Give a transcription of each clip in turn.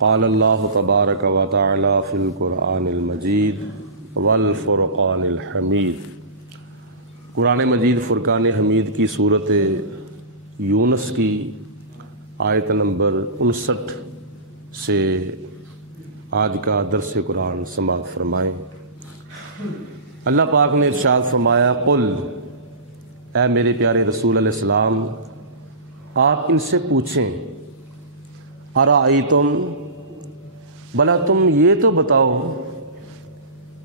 قال اللہ تبارک و تعالی فی القرآن المجید والفرقان الحمید۔ قرآن مجید فرقان حمید کی صورت یونس کی آیت نمبر 59 سے آج کا درس قرآن سماعت فرمائیں۔ اللہ پاک نے ارشاد فرمایا، قل، اے میرے پیارے رسول علیہ السلام، آپ ان سے پوچھیں، ارائیتم، بھلا تم یہ تو بتاؤ،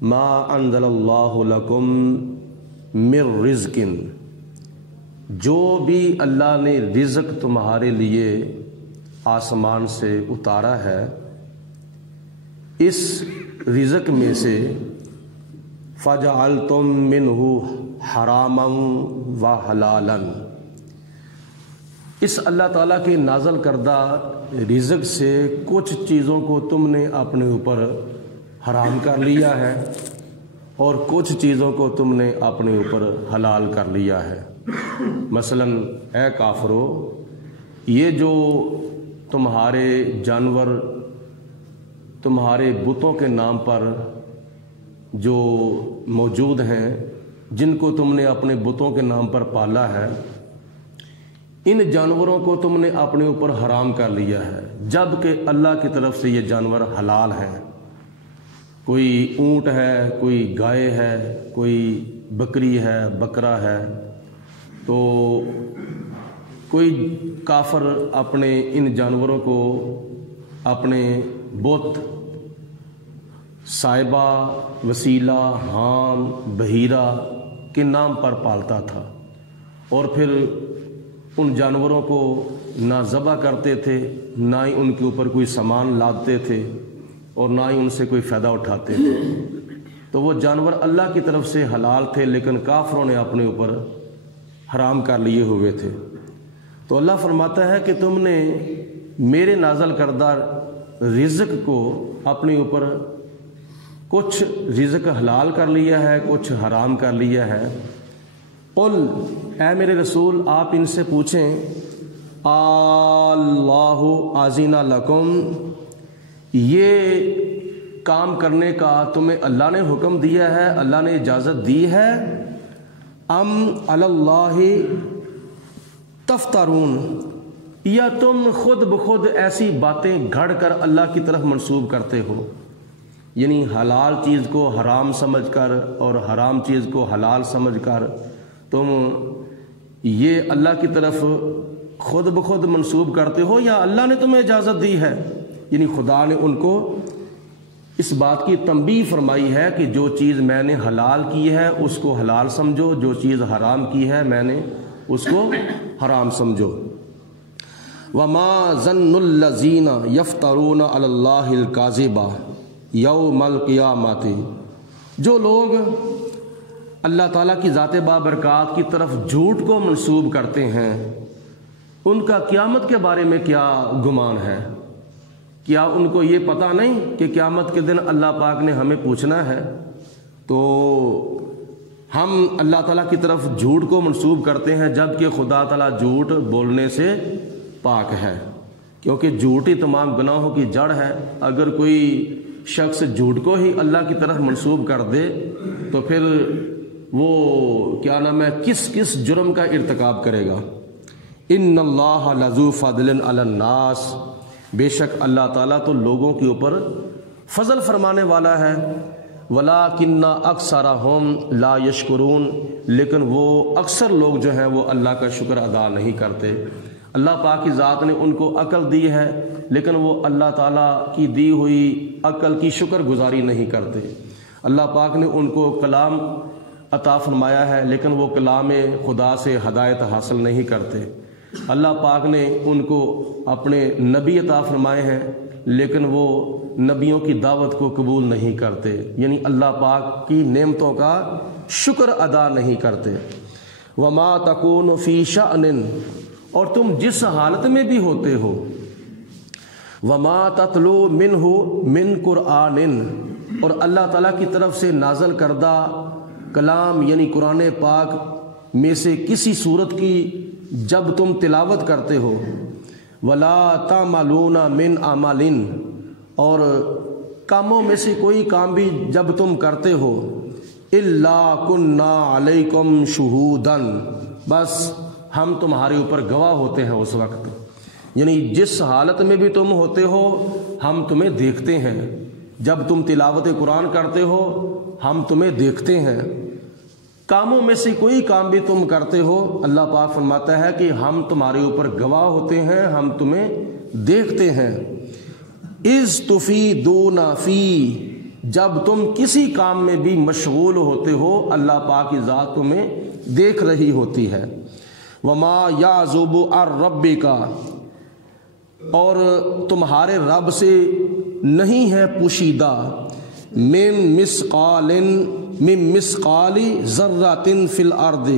ما انزل اللہ لکم من رزق، جو بھی اللہ نے رزق تمہارے لیے آسمان سے اتارا ہے، اس رزق میں سے فجعلتم منہ حراما وحلالا، اس اللہ تعالیٰ کے نازل کردہ رزق سے کچھ چیزوں کو تم نے اپنے اوپر حرام کر لیا ہے اور کچھ چیزوں کو تم نے اپنے اوپر حلال کر لیا ہے۔ مثلا اے کافرو، یہ جو تمہارے جانور تمہارے بتوں کے نام پر جو موجود ہیں، جن کو تم نے اپنے بتوں کے نام پر پالا ہے، ان جانوروں کو تم نے اپنے اوپر حرام کر لیا ہے، جبکہ اللہ کی طرف سے یہ جانور حلال ہیں۔ کوئی اونٹ ہے، کوئی گائے ہے، کوئی بکری ہے، بکرا ہے، تو کوئی کافر اپنے ان جانوروں کو اپنے بت، صاحبہ، وسیلہ، حام، بحیرہ کے نام پر پالتا تھا، اور پھر ان جانوروں کو نہ ذبح کرتے تھے، نہ ہی ان کے اوپر کوئی سامان لادتے تھے، اور نہ ہی ان سے کوئی فائدہ اٹھاتے تھے۔ تو وہ جانور اللہ کی طرف سے حلال تھے، لیکن کافروں نے اپنے اوپر حرام کر لیے ہوئے تھے۔ تو اللہ فرماتا ہے کہ تم نے میرے نازل کردہ رزق کو اپنے اوپر کچھ رزق حلال کر لیا ہے، کچھ حرام کر لیا ہے۔ قل، اے میرے رسول، آپ ان سے پوچھیں، اللہ اذن لکم، یہ کام کرنے کا تمہیں اللہ نے حکم دیا ہے، اللہ نے اجازت دی ہے، ام علی اللہ تفترون، یا تم خود بخود ایسی باتیں گھڑ کر اللہ کی طرف منسوب کرتے ہو؟ یعنی حلال چیز کو حرام سمجھ کر اور حرام چیز کو حلال سمجھ کر تم یہ اللہ کی طرف خود بخود منسوب کرتے ہو، یا اللہ نے تمہیں اجازت دی ہے؟ یعنی خدا نے ان کو اس بات کی تنبیہ فرمائی ہے کہ جو چیز میں نے حلال کی ہے اس کو حلال سمجھو، جو چیز حرام کی ہے میں نے اس کو حرام سمجھو۔ وما ظن الذین یفترون علی اللہ الکاذب یوم القیامۃ، جو لوگ اللہ تعالیٰ کی ذات بابرکات کی طرف جھوٹ کو منسوب کرتے ہیں، ان کا قیامت کے بارے میں کیا گمان ہے؟ کیا ان کو یہ پتہ نہیں کہ قیامت کے دن اللہ پاک نے ہمیں پوچھنا ہے؟ تو ہم اللہ تعالیٰ کی طرف جھوٹ کو منسوب کرتے ہیں، جبکہ خدا تعالیٰ جھوٹ بولنے سے پاک ہے، کیونکہ جھوٹ ہی تمام گناہوں کی جڑ ہے۔ اگر کوئی شخص جھوٹ کو ہی اللہ کی طرف منسوب کر دے تو پھر وہ کیا نام ہے، کس جرم کا ارتکاب کرے گا۔ ان اللہ لذو فضل علی الناس، بے شک اللہ تعالیٰ تو لوگوں کے اوپر فضل فرمانے والا ہے، ولیکن اکثرہم لا یشکرون، لیکن وہ اکثر لوگ جو ہیں وہ اللہ کا شکر ادا نہیں کرتے۔ اللہ پاک کی ذات نے ان کو عقل دی ہے، لیکن وہ اللہ تعالیٰ کی دی ہوئی عقل کی شکر گزاری نہیں کرتے۔ اللہ پاک نے ان کو کلام عطا فرمایا ہے، لیکن وہ کلام خدا سے ہدایت حاصل نہیں کرتے۔ اللہ پاک نے ان کو اپنے نبی عطا فرمائے ہیں، لیکن وہ نبیوں کی دعوت کو قبول نہیں کرتے، یعنی اللہ پاک کی نعمتوں کا شکر ادا نہیں کرتے۔ وما تکون فی شأن، اور تم جس حالت میں بھی ہوتے ہو، وما تتلو منہ من قرآن، اور اللہ تعالیٰ کی طرف سے نازل کردہ کلام یعنی قرآن پاک میں سے کسی صورت کی جب تم تلاوت کرتے ہو، ولا تعملون من عمل، اور کاموں میں سے کوئی کام بھی جب تم کرتے ہو الا کنا علیکم شہودن، بس ہم تمہارے اوپر گواہ ہوتے ہیں اس وقت، یعنی جس حالت میں بھی تم ہوتے ہو ہم تمہیں دیکھتے ہیں، جب تم تلاوت قرآن کرتے ہو ہم تمہیں دیکھتے ہیں، کاموں میں سے کوئی کام بھی تم کرتے ہو اللہ پاک فرماتا ہے کہ ہم تمہارے اوپر گواہ ہوتے ہیں، ہم تمہیں دیکھتے ہیں۔ اذ تفیدون فی، جب تم کسی کام میں بھی مشغول ہوتے ہو اللہ پاک کی ذات تمہیں دیکھ رہی ہوتی ہے۔ وما یعزب عن ربک، اور تمہارے رب سے نہیں ہے پوشیدہ من مثقال ذرۃ فی الارض،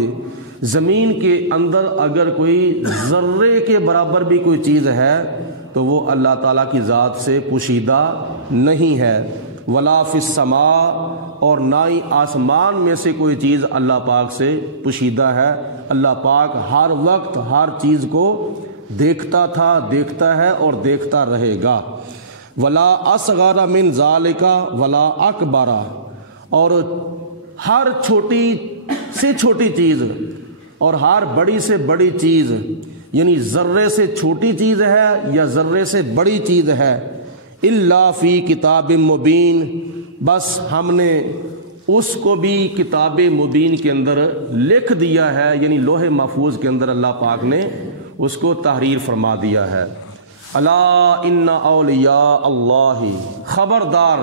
زمین کے اندر اگر کوئی ذرے کے برابر بھی کوئی چیز ہے تو وہ اللہ تعالیٰ کی ذات سے پوشیدہ نہیں ہے، ولا فی السماء، اور نہ ہی آسمان میں سے کوئی چیز اللہ پاک سے پوشیدہ ہے۔ اللہ پاک ہر وقت ہر چیز کو دیکھتا تھا، دیکھتا ہے اور دیکھتا رہے گا۔ ولا اصغر من ذالک ولا اکبر، اور ہر چھوٹی سے چھوٹی چیز اور ہر بڑی سے بڑی چیز، یعنی ذرے سے چھوٹی چیز ہے یا ذرے سے بڑی چیز ہے، الا فی کتاب مبین، بس ہم نے اس کو بھی کتاب مبین کے اندر لکھ دیا ہے، یعنی لوح محفوظ کے اندر اللہ پاک نے اس کو تحریر فرما دیا ہے۔ الا ان اولیاء اللہ، خبردار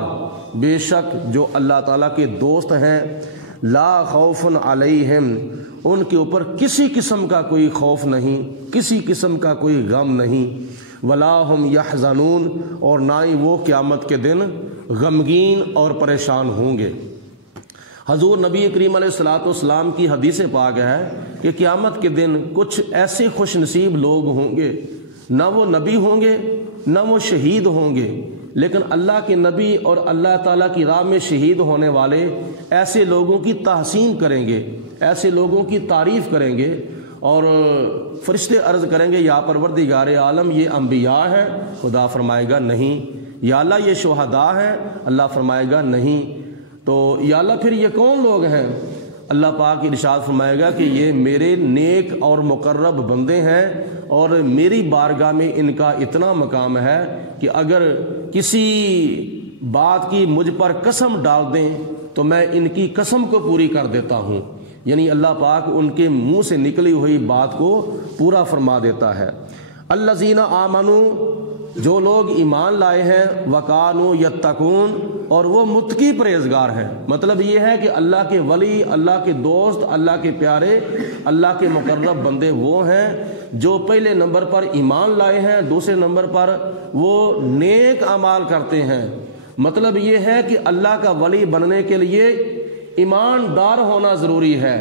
بے شک جو اللہ تعالیٰ کے دوست ہیں، لا خوف علیہم، ان کے اوپر کسی قسم کا کوئی خوف نہیں، کسی قسم کا کوئی غم نہیں، ولا ہم یحزنون، اور نہ ہی وہ قیامت کے دن غمگین اور پریشان ہوں گے۔ حضور نبی کریم علیہ الصلوۃ والسلام کی حدیث پاک ہے کہ قیامت کے دن کچھ ایسے خوش نصیب لوگ ہوں گے، نہ وہ نبی ہوں گے نہ وہ شہید ہوں گے، لیکن اللہ کے نبی اور اللہ تعالیٰ کی راہ میں شہید ہونے والے ایسے لوگوں کی تحسین کریں گے، ایسے لوگوں کی تعریف کریں گے، اور فرشتے عرض کریں گے یا پروردگار عالم یہ انبیاء ہیں؟ خدا فرمائے گا نہیں۔ یا اللہ یہ شہداء ہیں؟ اللہ فرمائے گا نہیں۔ تو یا اللہ پھر یہ کون لوگ ہیں؟ اللہ پاک ارشاد فرمائے گا کہ یہ میرے نیک اور مقرب بندے ہیں، اور میری بارگاہ میں ان کا اتنا مقام ہے کہ اگر کسی بات کی مجھ پر قسم ڈال دیں تو میں ان کی قسم کو پوری کر دیتا ہوں، یعنی اللہ پاک ان کے منہ سے نکلی ہوئی بات کو پورا فرما دیتا ہے۔ الذین آمنوا، جو لوگ ایمان لائے ہیں، وکانوا یتقون، اور وہ متقی پرہیزگار ہیں، مطلب یہ ہے کہ اللہ کے ولی، اللہ کے دوست، اللہ کے پیارے، اللہ کے مقرب بندے وہ ہیں جو پہلے نمبر پر ایمان لائے ہیں، دوسرے نمبر پر وہ نیک اعمال کرتے ہیں۔ مطلب یہ ہے کہ اللہ کا ولی بننے کے لیے ایماندار ہونا ضروری ہے۔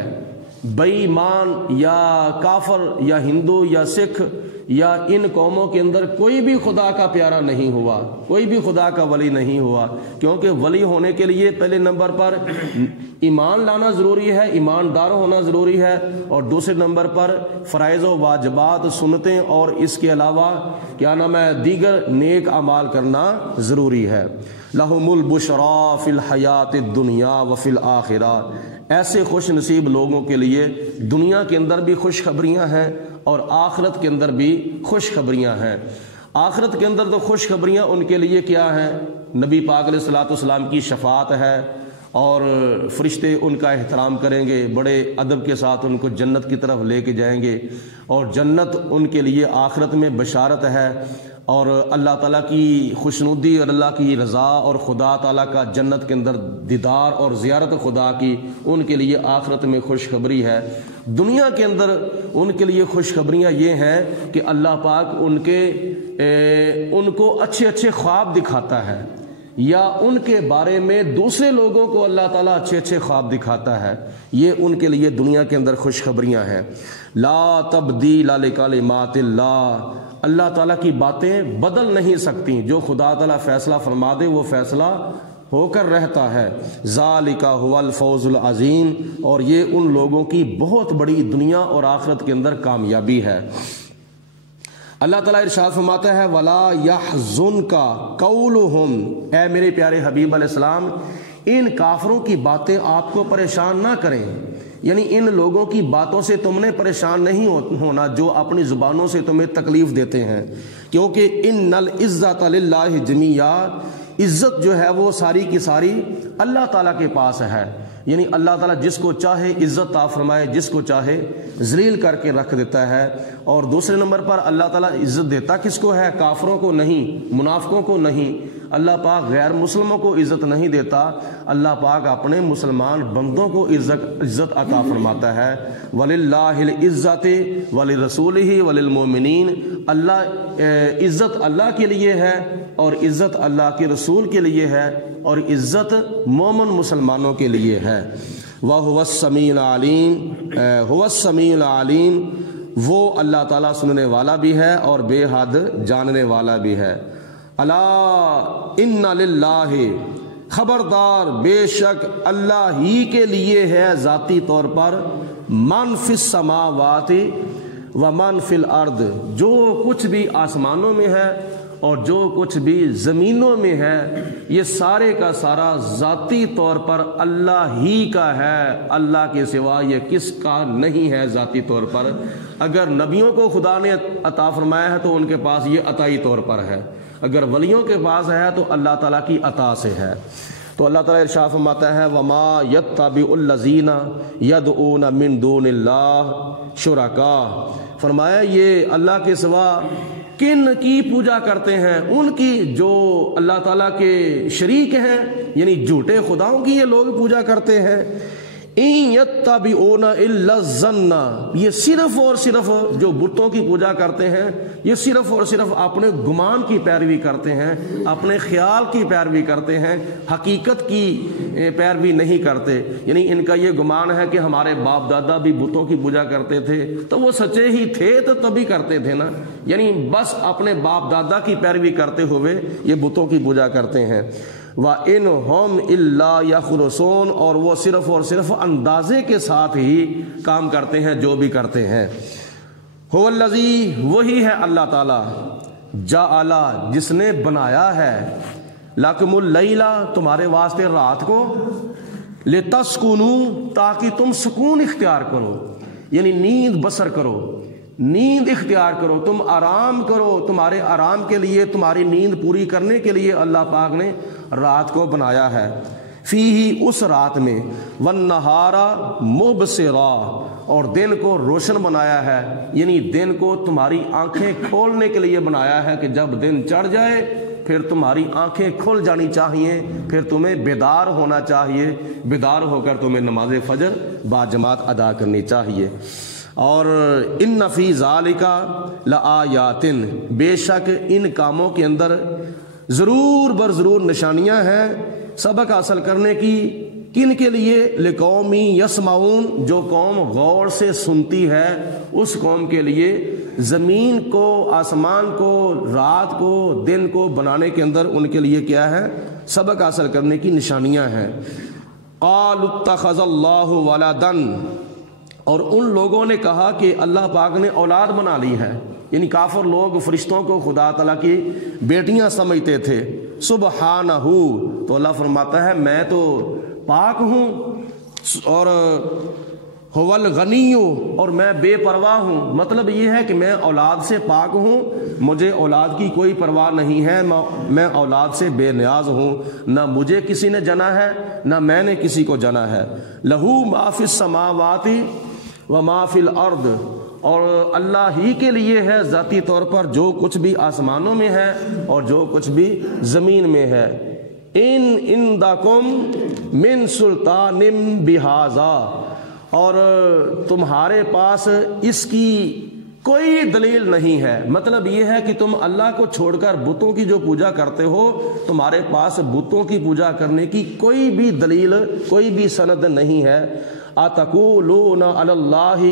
بے ایمان یا کافر یا ہندو یا سکھ یا ان قوموں کے اندر کوئی بھی خدا کا پیارا نہیں ہوا، کوئی بھی خدا کا ولی نہیں ہوا، کیونکہ ولی ہونے کے لیے پہلے نمبر پر ایمان لانا ضروری ہے، ایماندار ہونا ضروری ہے، اور دوسرے نمبر پر فرائض و واجبات، سنتیں اور اس کے علاوہ کیا نام ہے دیگر نیک اعمال کرنا ضروری ہے۔ لہم البشریٰ فی الحیات الدنیا وفی الآخرہ، ایسے خوش نصیب لوگوں کے لیے دنیا کے اندر بھی خوشخبریاں ہیں اور آخرت کے اندر بھی خوشخبریاں ہیں۔ آخرت کے اندر تو خوشخبریاں ان کے لیے کیا ہیں؟ نبی پاک علیہ الصلوۃ والسلام کی شفاعت ہے، اور فرشتے ان کا احترام کریں گے، بڑے ادب کے ساتھ ان کو جنت کی طرف لے کے جائیں گے، اور جنت ان کے لیے آخرت میں بشارت ہے، اور اللہ تعالیٰ کی خوشنودی اور اللہ کی رضا اور خدا تعالیٰ کا جنت کے اندر دیدار اور زیارت خدا کی ان کے لیے آخرت میں خوشخبری ہے۔ دنیا کے اندر ان کے لیے خوشخبریاں یہ ہیں کہ اللہ پاک ان کو اچھے اچھے خواب دکھاتا ہے، یا ان کے بارے میں دوسرے لوگوں کو اللہ تعالیٰ اچھے اچھے خواب دکھاتا ہے، یہ ان کے لیے دنیا کے اندر خوشخبریاں ہیں۔ لا تبدیل لکلمات اللہ، اللہ تعالیٰ کی باتیں بدل نہیں سکتی، جو خدا تعالیٰ فیصلہ فرما دے وہ فیصلہ ہو کر رہتا ہے۔ ذالک هو الفوز العظیم، اور یہ ان لوگوں کی بہت بڑی دنیا اور آخرت کے اندر کامیابی ہے۔ اللہ تعالیٰ ارشاد فرماتا ہے وَلَا يَحْزُنْكَ قَوْلُهُمْ، اے میرے پیارے حبیب علیہ السلام ان کافروں کی باتیں آپ کو پریشان نہ کریں، یعنی ان لوگوں کی باتوں سے تم نے پریشان نہیں ہونا جو اپنی زبانوں سے تمہیں تکلیف دیتے ہیں، کیونکہ ان العزت للہ جمیعا، عزت جو ہے وہ ساری کی ساری اللہ تعالیٰ کے پاس ہے، یعنی اللہ تعالیٰ جس کو چاہے عزت عطا فرمائے، جس کو چاہے ذلیل کر کے رکھ دیتا ہے۔ اور دوسرے نمبر پر اللہ تعالیٰ عزت دیتا کس کو ہے؟ کافروں کو نہیں، منافقوں کو نہیں، اللہ پاک غیر مسلموں کو عزت نہیں دیتا، اللہ پاک اپنے مسلمان بندوں کو عزت عطا فرماتا ہے۔ وَلِلَّهِ الْعِزَّةِ وَلِرَسُولِهِ وَلِلْمُؤْمِنِينَ، اللہ عزت اللہ کے لیے ہے اور عزت اللہ کے رسول کے لیے ہے اور عزت مومن مسلمانوں کے لیے ہے۔ وَهُوَ السَّمِيعُ الْعَلِيمُ، هُوَ السَّمِيعُ الْعَلِيمُ، وہ اللہ تعالیٰ سننے والا بھی ہے اور بے حد جاننے والا بھی ہے۔ الا ان للہ، خبردار بے شک اللہ ہی کے لیے ہے ذاتی طور پر، من فی السماوات و من فی الارض، جو کچھ بھی آسمانوں میں ہے اور جو کچھ بھی زمینوں میں ہے، یہ سارے کا سارا ذاتی طور پر اللہ ہی کا ہے، اللہ کے سوا یہ کس کا نہیں ہے ذاتی طور پر۔ اگر نبیوں کو خدا نے عطا فرمایا ہے تو ان کے پاس یہ عطائی طور پر ہے، اگر ولیوں کے پاس ہے تو اللہ تعالیٰ کی عطا سے ہے۔ تو اللہ تعالیٰ ارشاد فرماتا ہے وَمَا يَتَّبِعُ الَّذِينَ يَدْعُونَ مِن دُونِ اللَّهِ شُرَكَاءَ، فرمایا یہ اللہ کے سوا کن کی پوجا کرتے ہیں؟ ان کی جو اللہ تعالیٰ کے شریک ہیں، یعنی جھوٹے خداؤں کی یہ لوگ پوجا کرتے ہیں۔ ان یتبعون الا الظن، یہ صرف اور صرف جو بتوں کی پوجا کرتے ہیں یہ صرف اور صرف اپنے گمان کی پیروی کرتے ہیں، اپنے خیال کی پیروی کرتے ہیں، حقیقت کی پیروی نہیں کرتے۔ یعنی ان کا یہ گمان ہے کہ ہمارے باپ دادا بھی بتوں کی پوجا کرتے تھے تو وہ سچے ہی تھے تو تبھی کرتے تھے نا، یعنی بس اپنے باپ دادا کی پیروی کرتے ہوئے یہ بتوں کی پوجا کرتے ہیں۔ وَإِنْهُمْ إِلَّا يَخْرُصُونَ، اور وہ صرف اور صرف اندازے کے ساتھ ہی کام کرتے ہیں جو بھی کرتے ہیں۔ هُوَ الَّذِي، وہی ہے اللہ تعالیٰ، جَعَلَ، جس نے بنایا ہے، لَكُمُ اللَّيْلَ، تمہارے واسطے رات کو، لِتَسْكُنُوا، تاکہ تم سکون اختیار کرو، یعنی نیند بسر کرو، نیند اختیار کرو، تم آرام کرو، تمہارے آرام کے لیے، تمہاری نیند پوری کرنے کے لیے اللہ پاک نے رات کو بنایا ہے۔ فیہ، اس رات میں، والنہار مبصرا، اور دن کو روشن بنایا ہے، یعنی دن کو تمہاری آنکھیں کھولنے کے لیے بنایا ہے کہ جب دن چڑھ جائے پھر تمہاری آنکھیں کھل جانی چاہیے، پھر تمہیں بیدار ہونا چاہیے، بیدار ہو کر تمہیں نماز فجر باجماعت ادا کرنی چاہیے۔ اور ان فی ذالک لآیات، بے شک ان کاموں کے اندر ضرور بر ضرور نشانیاں ہیں سبق حاصل کرنے کی، کن کے لیے؟ لقوم یسمعون، جو قوم غور سے سنتی ہے اس قوم کے لیے۔ زمین کو، آسمان کو، رات کو، دن کو بنانے کے اندر ان کے لیے کیا ہے؟ سبق حاصل کرنے کی نشانیاں ہیں۔ قالوا اتخذ اللہ ولدا، اور ان لوگوں نے کہا کہ اللہ پاک نے اولاد بنا لی ہے، یعنی کافر لوگ فرشتوں کو خدا تعالیٰ کی بیٹیاں سمجھتے تھے۔ سبحانہ، تو اللہ فرماتا ہے میں تو پاک ہوں، اور هو الغنی، اور میں بے پرواہ ہوں، مطلب یہ ہے کہ میں اولاد سے پاک ہوں، مجھے اولاد کی کوئی پرواہ نہیں ہے، میں اولاد سے بے نیاز ہوں، نہ مجھے کسی نے جنا ہے نہ میں نے کسی کو جنا ہے۔ لہو ما فی السماوات وما فی الارض، اور اللہ ہی کے لیے ہے ذاتی طور پر جو کچھ بھی آسمانوں میں ہے اور جو کچھ بھی زمین میں ہے۔ ان عندکم من سلطان بہذا، اور تمہارے پاس اس کی کوئی دلیل نہیں ہے، مطلب یہ ہے کہ تم اللہ کو چھوڑ کر بتوں کی جو پوجا کرتے ہو، تمہارے پاس بتوں کی پوجا کرنے کی کوئی بھی دلیل، کوئی بھی سند نہیں ہے۔ اتقولون علی اللہ،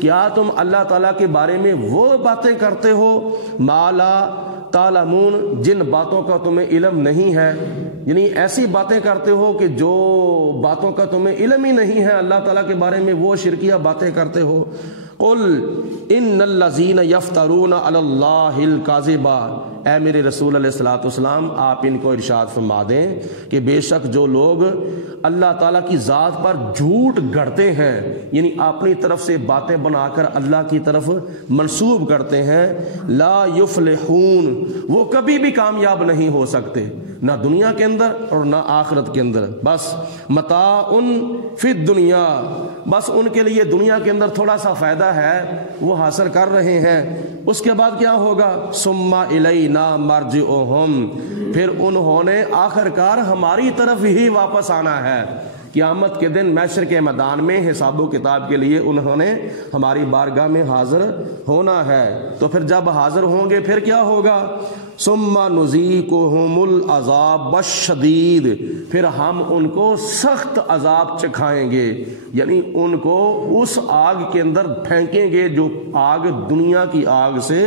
کیا تم اللہ تعالیٰ کے بارے میں وہ باتیں کرتے ہو ما لا تعلمون، جن باتوں کا تمہیں علم نہیں ہے، یعنی ایسی باتیں کرتے ہو کہ جو باتوں کا تمہیں علم ہی نہیں ہے اللہ تعالیٰ کے بارے میں، وہ شرکیہ باتیں کرتے ہو۔ قل ان الذین یفترون علی اللہ الکذب، اے میرے رسول علیہ الصلوۃ والسلام آپ ان کو ارشاد فرما دیں کہ بے شک جو لوگ اللہ تعالیٰ کی ذات پر جھوٹ گڑھتے ہیں، یعنی اپنی طرف سے باتیں بنا کر اللہ کی طرف منسوب کرتے ہیں، لا یفلحون، وہ کبھی بھی کامیاب نہیں ہو سکتے، نہ دنیا کے اندر اور نہ آخرت کے اندر۔ بس متاع فی الدنیا، بس ان کے لیے دنیا کے اندر تھوڑا سا فائدہ ہے وہ حاصل کر رہے ہیں، اس کے بعد کیا ہوگا؟ ثم الینا مرجعہم، پھر انہوں نے آخر کار ہماری طرف ہی واپس آنا ہے۔ قیامت کے دن محشر کے میدان میں حساب و کتاب کے لیے انہوں نے ہماری بارگاہ میں حاضر ہونا ہے۔ تو پھر جب حاضر ہوں گے پھر کیا ہوگا؟ ثم نذیقہم العذاب الشدید، پھر ہم ان کو سخت عذاب چکھائیں گے، یعنی ان کو اس آگ کے اندر پھینکیں گے جو آگ دنیا کی آگ سے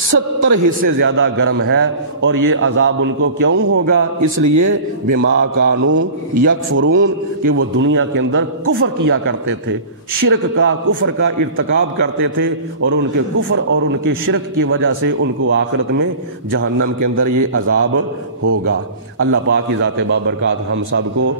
70 حصے زیادہ گرم ہے۔ اور یہ عذاب ان کو کیوں ہوگا؟ اس لیے بما کانوا یکفرون، کہ وہ دنیا کے اندر کفر کیا کرتے تھے، شرک کا کفر کا ارتکاب کرتے تھے، اور ان کے کفر اور ان کے شرک کی وجہ سے ان کو آخرت میں جہنم کے اندر یہ عذاب ہوگا۔ اللہ پاک کی ذات بابرکات ہم سب کو